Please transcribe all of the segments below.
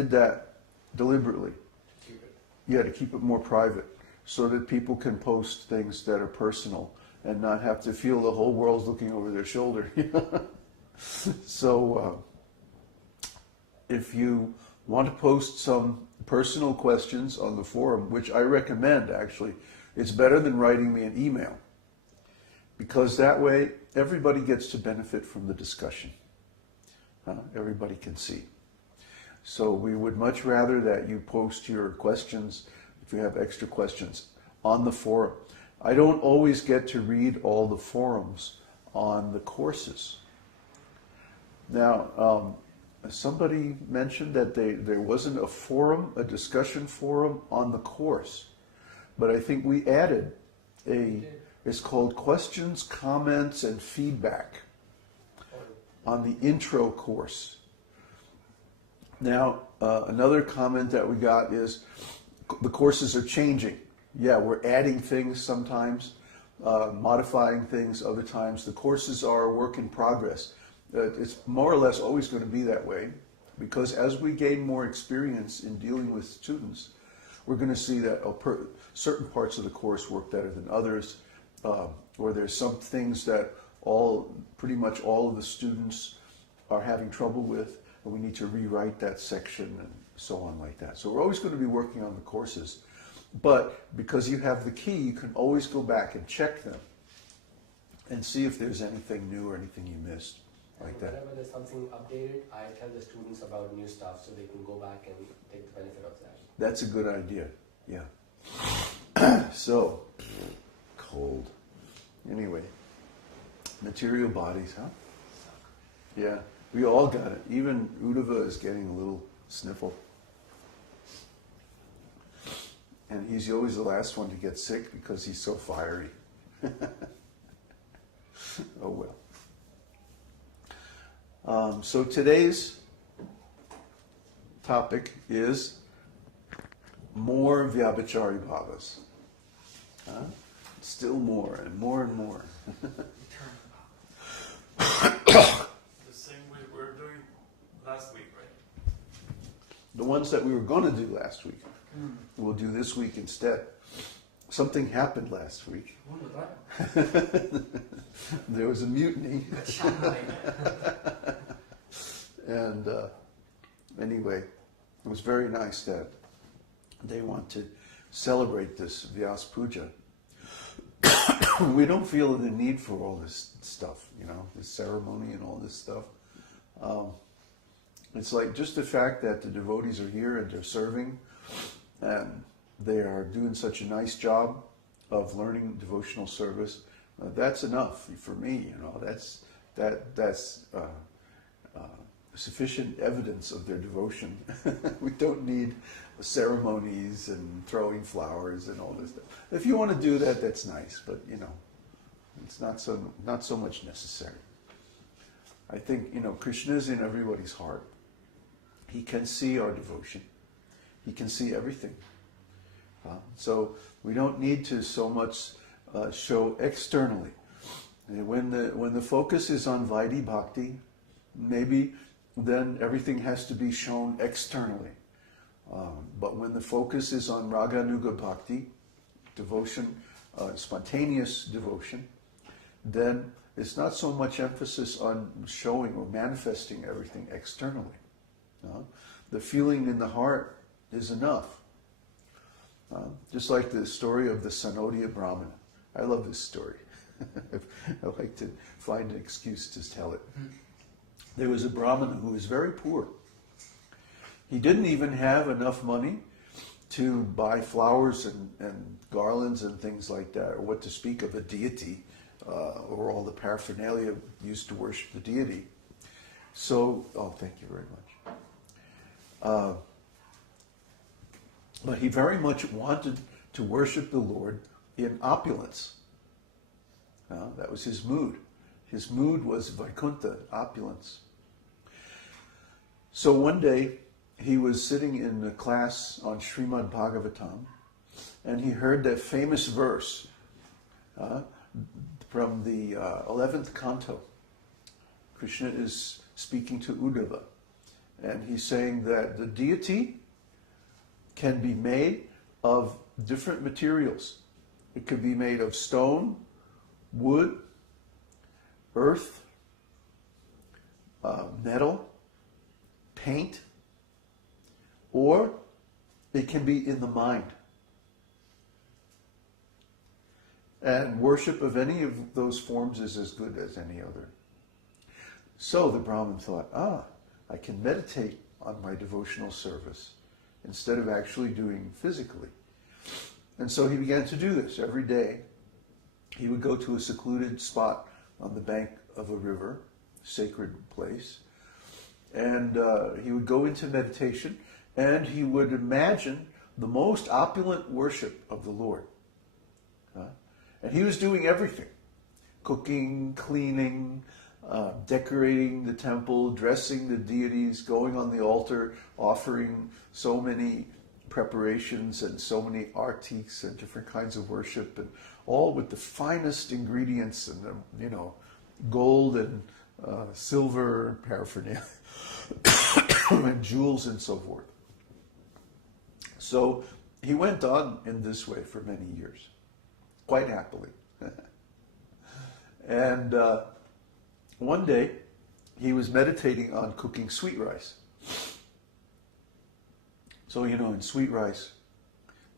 did that deliberately. Yeah, to keep it more private, so that people can post things that are personal and not have to feel the whole world's looking over their shoulder. So if you want to post some personal questions on the forum, which I recommend actually, it's better than writing me an email, because that way everybody gets to benefit from the discussion. Everybody can see. So we would much rather that you post your questions, if you have extra questions, on the forum. I don't always get to read all the forums on the courses. Now, somebody mentioned that there wasn't a forum, a discussion forum on the course, but I think we added it's called Questions, Comments, and Feedback on the intro course. Now, another comment that we got is the courses are changing. Yeah, we're adding things sometimes, modifying things other times. The courses are a work in progress. It's more or less always going to be that way, because as we gain more experience in dealing with students, we're going to see that certain parts of the course work better than others, or there's some things that pretty much all of the students are having trouble with, and we need to rewrite that section and so on like that. So we're always going to be working on the courses, but because you have the key, you can always go back and check them and see if there's anything new or anything you missed. Like that. Whenever there's something updated, I tell the students about new stuff so they can go back and take the benefit of that. That's a good idea, yeah. So, cold. Anyway, material bodies, huh? Yeah, we all got it. Even Uddhava is getting a little sniffle. And he's always the last one to get sick because he's so fiery. Oh well. So today's topic is more Vyabhicāri-bhāvas. Still more and more and more. The same we were doing last week, right? The ones that we were going to do last week, we'll do this week instead. Something happened last week. There was a mutiny. And anyway, it was very nice that they want to celebrate this Vyas Puja. We don't feel the need for all this stuff, this ceremony and all this stuff. It's like just the fact that the devotees are here and they're serving, and they are doing such a nice job of learning devotional service. That's enough for me. That's sufficient evidence of their devotion. We don't need ceremonies and throwing flowers and all this stuff. If you want to do that, that's nice, but it's not so much necessary. I think Krishna is in everybody's heart. He can see our devotion. He can see everything. So we don't need to so much show externally. And when the focus is on Vaidhi Bhakti, maybe then everything has to be shown externally. But when the focus is on Raganuga Bhakti, devotion, spontaneous devotion, then it's not so much emphasis on showing or manifesting everything externally. The feeling in the heart is enough. Just like the story of the Sanodiya Brahmana. I love this story. I like to find an excuse to tell it. There was a Brahmana who was very poor. He didn't even have enough money to buy flowers and garlands and things like that, or what to speak of a deity, or all the paraphernalia used to worship the deity. So, thank you very much. But he very much wanted to worship the Lord in opulence. That was his mood. His mood was Vaikuntha, opulence. So one day, he was sitting in a class on Śrīmad Bhagavatam, and he heard that famous verse from the 11th canto. Krishna is speaking to Uddhava, And he's saying that the deity can be made of different materials. It could be made of stone, wood, earth, metal, paint, or it can be in the mind. And worship of any of those forms is as good as any other. So the Brahmin thought, I can meditate on my devotional service instead of actually doing physically. And so he began to do this every day. He would go to a secluded spot on the bank of a river, sacred place, and he would go into meditation, and he would imagine the most opulent worship of the Lord. And he was doing everything: cooking, cleaning, decorating the temple, dressing the deities, going on the altar, offering so many preparations and so many artiques and different kinds of worship, and all with the finest ingredients and gold and silver paraphernalia and jewels and so forth. So he went on in this way for many years, quite happily. And one day he was meditating on cooking sweet rice. So in sweet rice,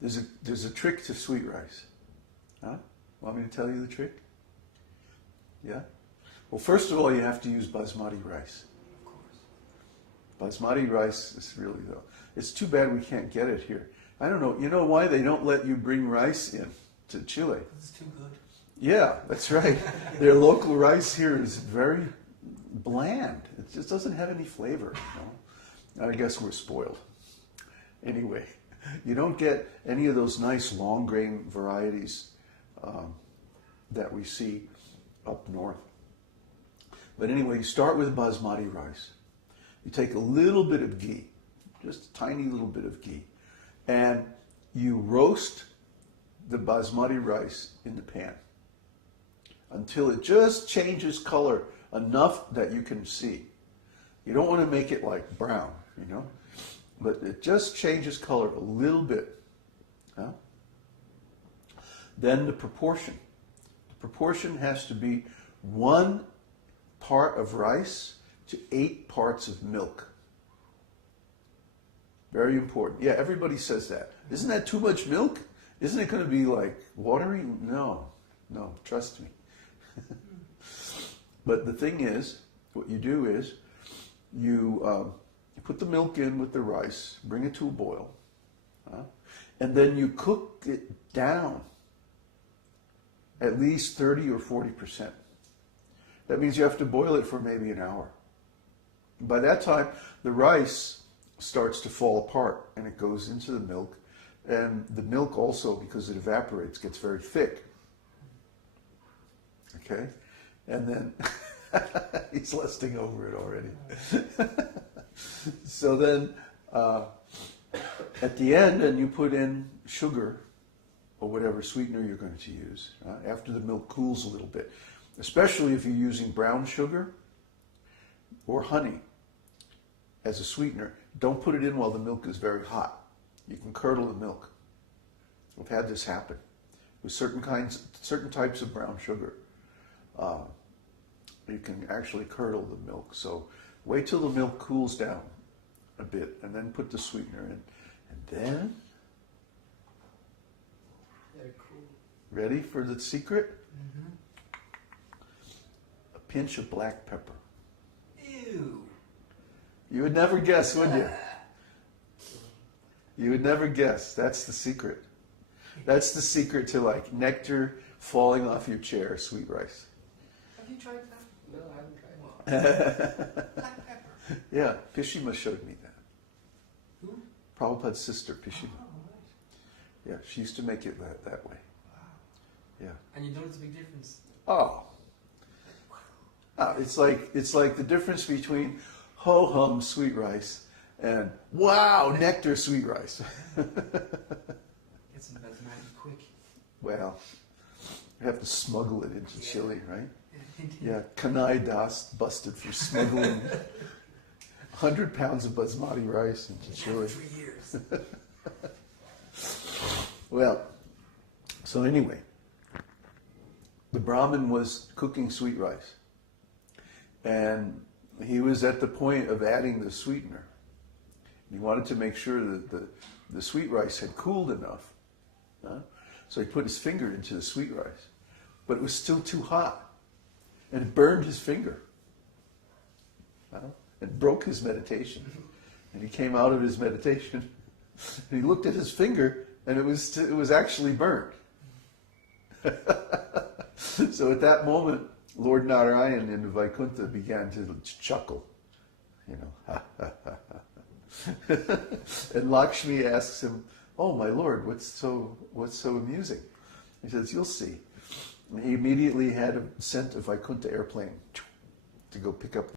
there's a trick to sweet rice. Huh? Want me to tell you the trick? Yeah? Well, first of all, you have to use basmati rice. Of course. Basmati rice is really, though, it's too bad we can't get it here. I don't know. You know why they don't let you bring rice in to Chile? It's too good. Yeah, that's right. Their local rice here is very bland. It just doesn't have any flavor. I guess we're spoiled. Anyway, you don't get any of those nice long grain varieties that we see up north. But anyway, you start with basmati rice. You take a little bit of ghee, just a tiny little bit of ghee, and you roast the basmati rice in the pan until it just changes color enough that you can see. You don't want to make it like brown, but it just changes color a little bit. Then the proportion. The proportion has to be 1 part of rice to 8 parts of milk. Very important. Yeah, everybody says that. Isn't that too much milk? Isn't it going to be like watery? No, trust me. But the thing is, what you do is you put the milk in with the rice, bring it to a boil, and then you cook it down at least 30 or 40%. That means you have to boil it for maybe an hour. By that time, the rice starts to fall apart and it goes into the milk. And the milk also, because it evaporates, gets very thick. Okay? And then, he's lusting over it already. So then, at the end, and you put in sugar, or whatever sweetener you're going to use, after the milk cools a little bit. Especially if you're using brown sugar or honey as a sweetener. Don't put it in while the milk is very hot. You can curdle the milk. I've had this happen with certain types of brown sugar. You can actually curdle the milk. So wait till the milk cools down a bit, and then put the sweetener in, and then. Very cool. Ready for the secret? Mm-hmm. A pinch of black pepper. Ew. You would never guess, would you? You would never guess. That's the secret. That's the secret to like nectar falling off your chair, sweet rice. Have you tried that? No, I haven't tried. Black pepper. Yeah, Pishima showed me that. Who? Prabhupada's sister, Pishima. Oh, right. Yeah, she used to make it that way. Wow. Yeah. And you notice a big difference. Oh. It's like the difference between ho-hum sweet rice and wow, nectar sweet rice. Get some basmati quick. Well, you have to smuggle it into Chile, right? Hint, hint. Yeah, Kanai Das busted for smuggling 100 pounds of basmati rice and chili. 3 years. Well, so anyway, the Brahmin was cooking sweet rice. And he was at the point of adding the sweetener. He wanted to make sure that the sweet rice had cooled enough. So he put his finger into the sweet rice. But it was still too hot. And it burned his finger. And broke his meditation. And he came out of his meditation. And he looked at his finger, and it was actually burnt. So at that moment, Lord Narayan in Vaikuntha began to chuckle. And Lakshmi asks him, "Oh, my Lord, what's so amusing?" He says, "You'll see." And he immediately sent a Vaikuntha airplane to go pick up